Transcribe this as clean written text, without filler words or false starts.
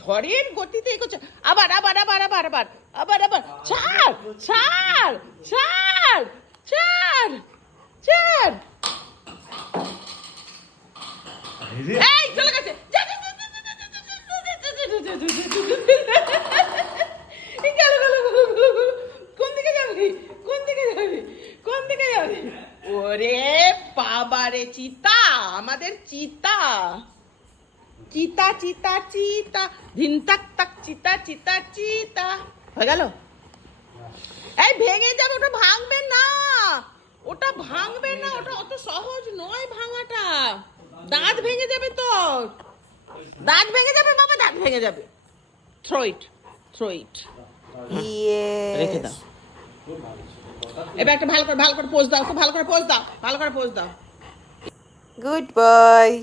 ঝড়ের গতিতে এগোচ্ছে। আবার আবার আবার আবার আবার আবার আবার ছাড় ছাড় ছাড় ছাড় ছাড়। এই চলে গেছে। কোন দিকে যাবি কোন দিকে যাবি কোন দিকে যাবি? ওরে বাবা রে, চিতা, আমাদের চিতা চিতা চিতা চিতা ধিন তাক তাক চিতা চিতা চিতা। হয়ে গেল? এই ভেঙে যাবে, ওটা ভাঙবে না, ওটা ভাঙবে না, ওটা অত সহজ নয় ভাঙাটা। দাঁত ভেঙে যাবে তো, দাঁত ভেঙে যাবে বাবা, দাঁত ভেঙে যাবে। থ্রো ইট, থ্রো ইট, রেখে দাও। এবার একটা ভালো করে পোজ দাও, খুব ভালো করে পোজ দাও, ভালো করে পোজ দাও। Good boy.